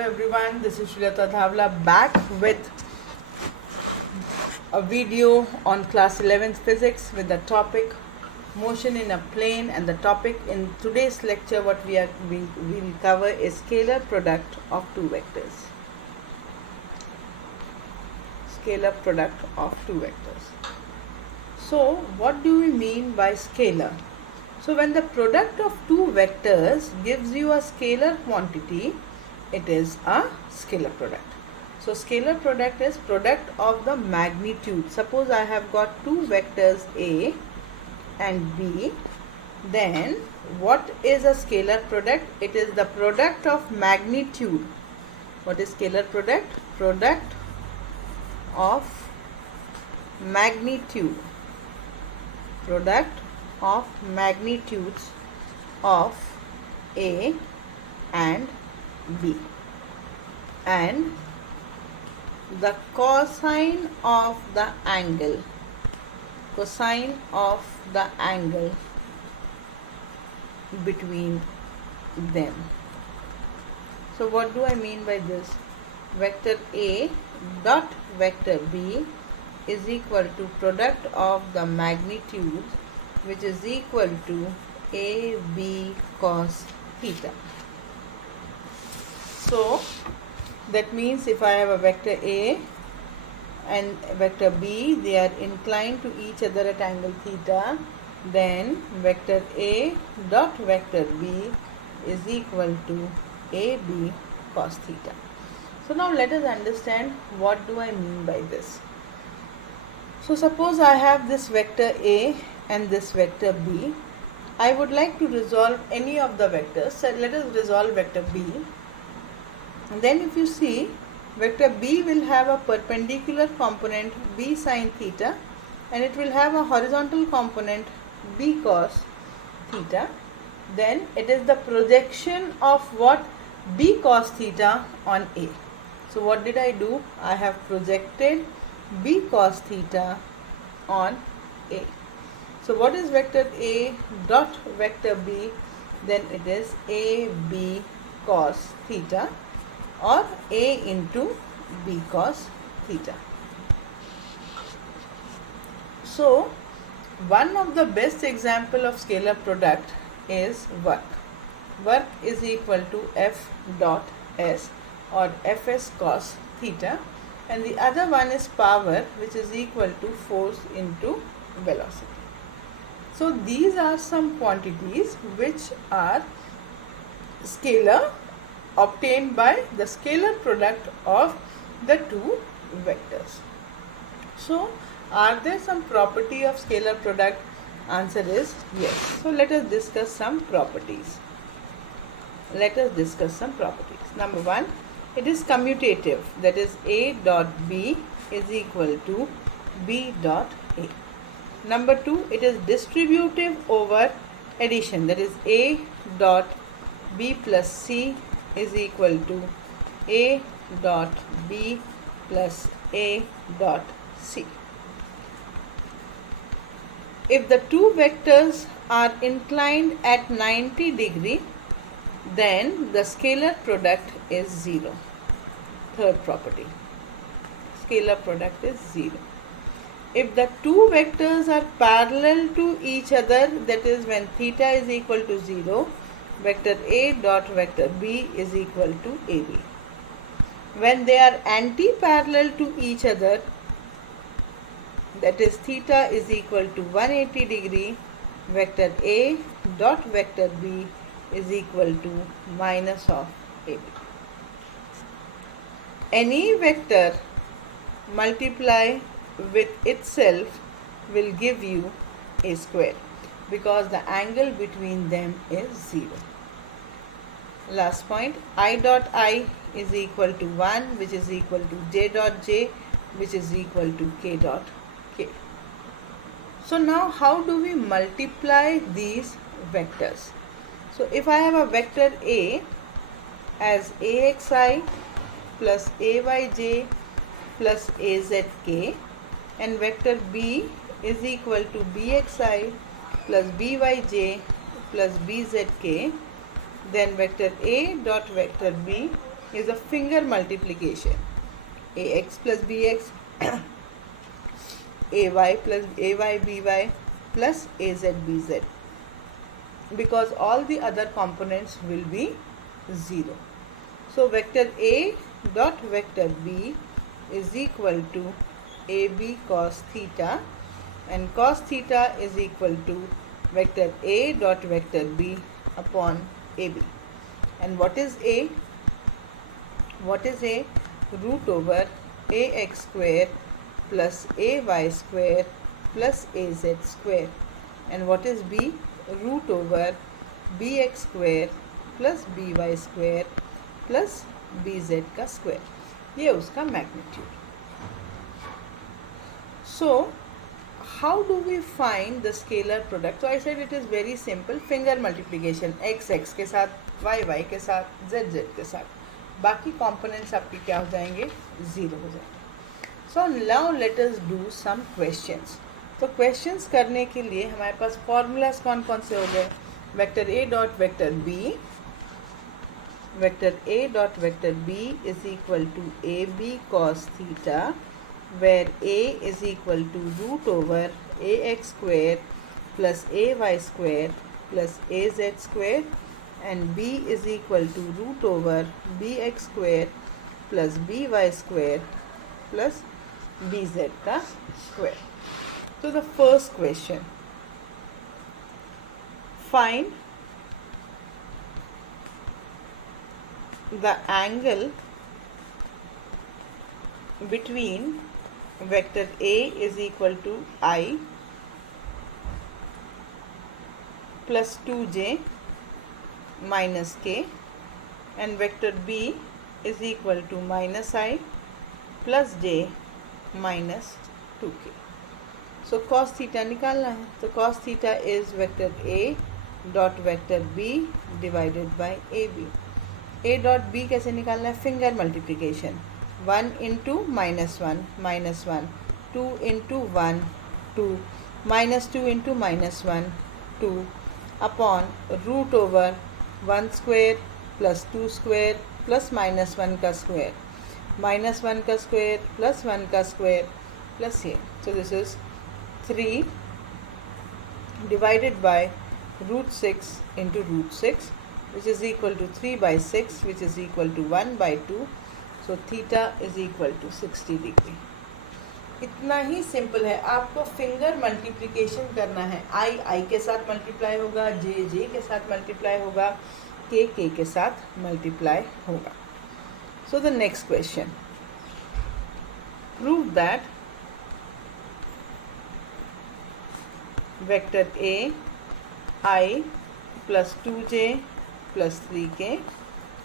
Hello everyone, this is Srilata Dhavla back with a video on class 11th physics with the topic motion in a plane, and the topic in today's lecture what we will cover is scalar product of two vectors. Scalar product of two vectors. So what do we mean by scalar? So when the product of two vectors gives you a scalar quantity, it is a scalar product. So scalar product is product of the magnitude. Suppose I have got two vectors A and B, then what is a scalar product? It is the product of magnitude. What is scalar product? Product of magnitude. Product of magnitudes of A and B, and the cosine of the angle, between them. So what do I mean by this? Vector A dot vector B is equal to product of the magnitudes, which is equal to AB cos theta. So that means if I have a vector A and vector B, they are inclined to each other at angle theta, then vector A dot vector B is equal to AB cos theta. So now let us understand what do I mean by this. So suppose I have this vector A and this vector B. I would like to resolve any of the vectors. So let us resolve vector B. And then if you see, vector B will have a perpendicular component B sin theta, and it will have a horizontal component B cos theta. Then it is the projection of what? B cos theta on A. So what did I do? I have projected B cos theta on A. So what is vector A dot vector B? Then it is AB cos theta, or A into B cos theta. So one of the best example of scalar product is work. Work is equal to F dot S, or Fs cos theta, and the other one is power, which is equal to force into velocity. So these are some quantities which are scalar, obtained by the scalar product of the two vectors. So are there some property of scalar product? Answer is yes. So let us discuss some properties. Number one, it is commutative, that is A dot B is equal to B dot A. Number two, it is distributive over addition, that is A dot B plus C is equal to A dot B plus A dot C. If the two vectors are inclined at 90 degree, then the scalar product is 0. Third property, scalar product is 0. If the two vectors are parallel to each other, that is when theta is equal to 0, vector A dot vector B is equal to AB. When they are anti-parallel to each other, that is theta is equal to 180 degree, vector A dot vector B is equal to minus of AB. Any vector multiply with itself will give you a square, because the angle between them is 0. Last point, I dot I is equal to 1, which is equal to J dot J, which is equal to K dot K. So now how do we multiply these vectors? So if I have a vector A as AXI plus AYJ plus AZK, and vector B is equal to BXI plus BYJ plus BZK, then vector A dot vector B is a finger multiplication. Ax plus bx, ay plus ay by plus az bz, because all the other components will be 0. So vector A dot vector B is equal to AB cos theta, and cos theta is equal to vector A dot vector B upon AB. And what is A? What is A? Root over ax square plus ay square plus az square. And what is B? Root over bx square plus by square plus bz का square. ये उसका magnitude. So how do we find the scalar product? So I said it is very simple. Finger multiplication, x x के साथ, y y के साथ, z z के साथ. बाकी components आपके क्या हो जाएंगे? 0 हो जाएंगे. So now let us do some questions. तो questions करने के लिए हमारे पास formulas कौन कौन से हो गए? Vector A dot vector B. Vector A dot vector B is equal to AB cos theta, where A is equal to root over ax square plus ay square plus az square, and B is equal to root over bx square plus by square plus bz का square. So the first question, find the angle between vector A is equal to I plus 2j minus k, and vector B is equal to minus I plus j minus 2k. So cos theta निकालना है. तो cos theta is vector A dot vector B divided by AB. A dot B कैसे निकालना है? Finger multiplication. 1 into minus 1, 2 into 1, 2, minus 2 into minus 1, 2, upon root over 1 square plus 2 square plus minus 1 का square, minus 1 का square plus 1 का square plus ये. So this is 3 divided by root 6 into root 6, which is equal to 3 by 6, which is equal to 1 by 2. So theta is equal to 60 degree. इतना ही simple है. आपको finger multiplication करना है. आई के साथ multiply होगा, जे के साथ मल्टीप्लाई होगा, के के साथ मल्टीप्लाई होगा. So the next question, prove that vector A I plus 2j plus 3k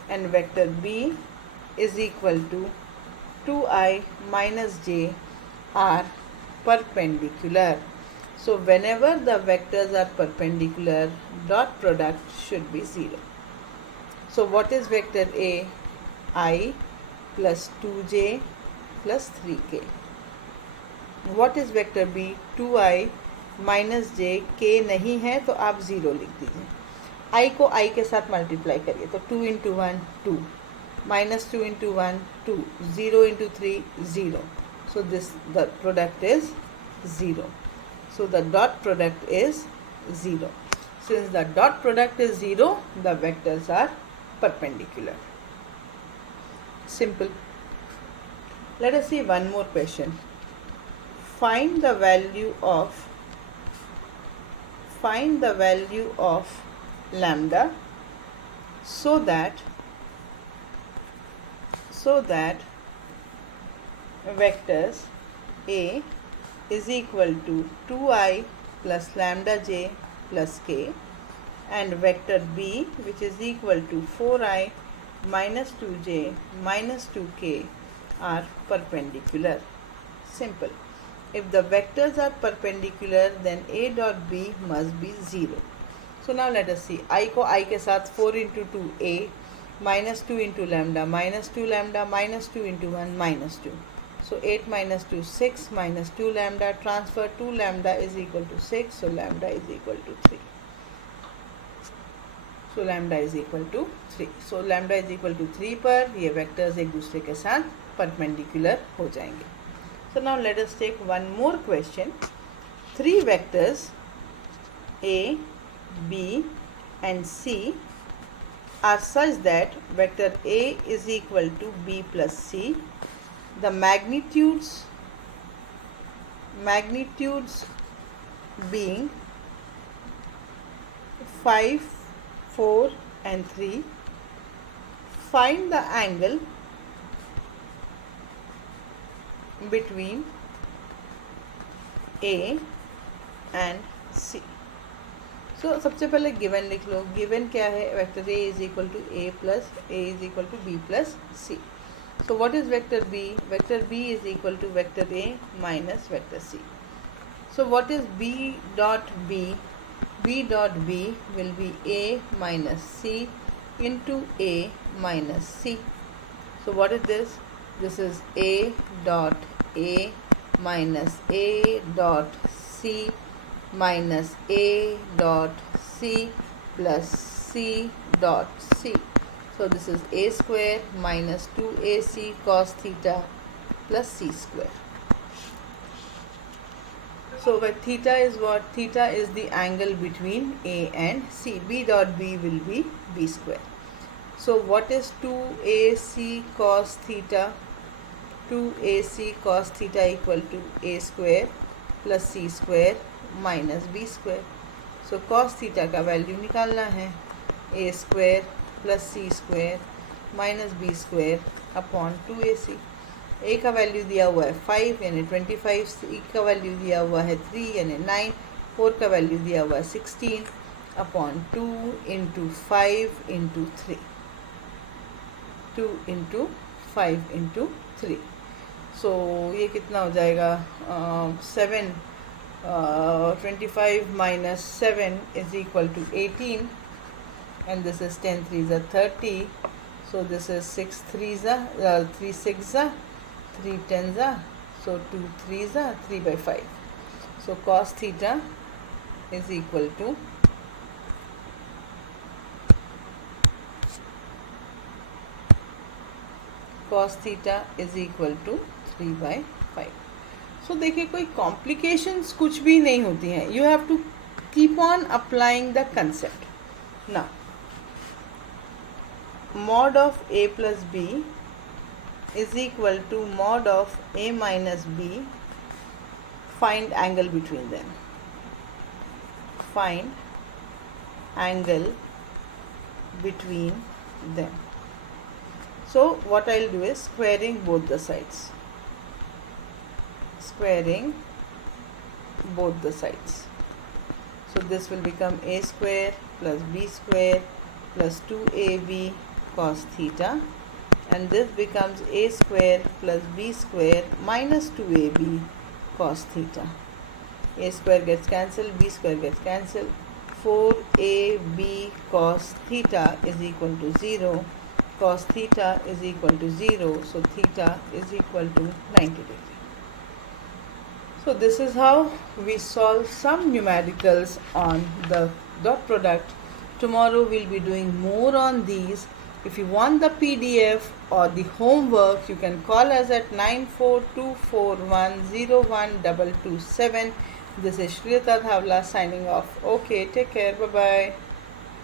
and vector b is equal to 2i minus j are perpendicular. So whenever the vectors are perpendicular, dot product should be 0. So what is vector A? I plus 2j plus 3k. What is vector B? 2i minus j. k नहीं है तो आप 0 लिख दीजिए. I को I के साथ multiply करिए तो 2 into 1 2, minus 2 into 1 2, 0 into 3 0. So this the product is 0. So the dot product is 0. Since the dot product is 0, the vectors are perpendicular. Simple. Let us see one more question. Find the value of lambda so that vectors A is equal to 2i plus lambda j plus k and vector B, which is equal to 4i minus 2j minus 2k, are perpendicular. Simple. If the vectors are perpendicular, then A dot B must be 0. So now let us see. I को I के साथ 4 into 2 A minus 2 into lambda minus 2 lambda minus 2 into 1 minus 2. So 8 minus 2 6 minus 2 lambda, transfer 2 lambda is equal to 6. So lambda is equal to 3. So lambda is equal to 3. So lambda is equal to 3 पर ये vectors एक दूसरे के साथ perpendicular हो जाएंगे. So now let us take one more question. 3 vectors A, B and C are such that vector A is equal to B plus C. The magnitudes being 5, 4 and 3. Find the angle between A and C. So सबसे पहले given लिख लो. Given क्या है? Vector A is equal to A plus A is equal to B plus C. So what is vector B? Vector B is equal to vector A minus vector C. So what is B dot B? B dot B will be A minus C into A minus C. So what is this? This is A dot A minus A dot C minus A dot C plus C dot C. So this is A square minus 2AC cos theta plus C square. So where theta is what? Theta is the angle between A and C. B dot B will be B square. So what is 2AC cos theta? 2AC cos theta equal to A square plus C square minus B square. So cos theta का value निकालना है. A square plus C square minus B square upon 2AC. A का value दिया हुआ है 5 यानी 25, सी का value दिया हुआ है 3 यानी 9, 4 का वैल्यू दिया हुआ है 16 upon 2 into 5 into 3, 2 into 5 into 3. सो ये कितना हो जाएगा? 7 25 minus 7 is equal to 18. And this is 10 3s are 30. So this is 6 3s are 3 6s are 3 10s are, so 2 3s are 3 by 5. So cos theta is equal to cos theta is equal to 3 by 5. So देखिए कोई complications कुछ भी नहीं होती हैं. You have to keep on applying the concept. Now mod of A plus B is equal to mod of A minus B. Find angle between them. Find angle between them. So what I'll do is squaring both the sides. Squaring both the sides. So this will become A square plus B square plus 2AB cos theta, and this becomes A square plus B square minus 2AB cos theta. A square gets cancelled, B square gets cancelled. 4AB cos theta is equal to 0. Cos theta is equal to 0. So theta is equal to 90 degree. So this is how we solve some numericals on the dot product. Tomorrow we'll be doing more on these. If you want the PDF or the homework, you can call us at 9424101227. This is Shrita Thavla signing off. Okay, take care. Bye-bye.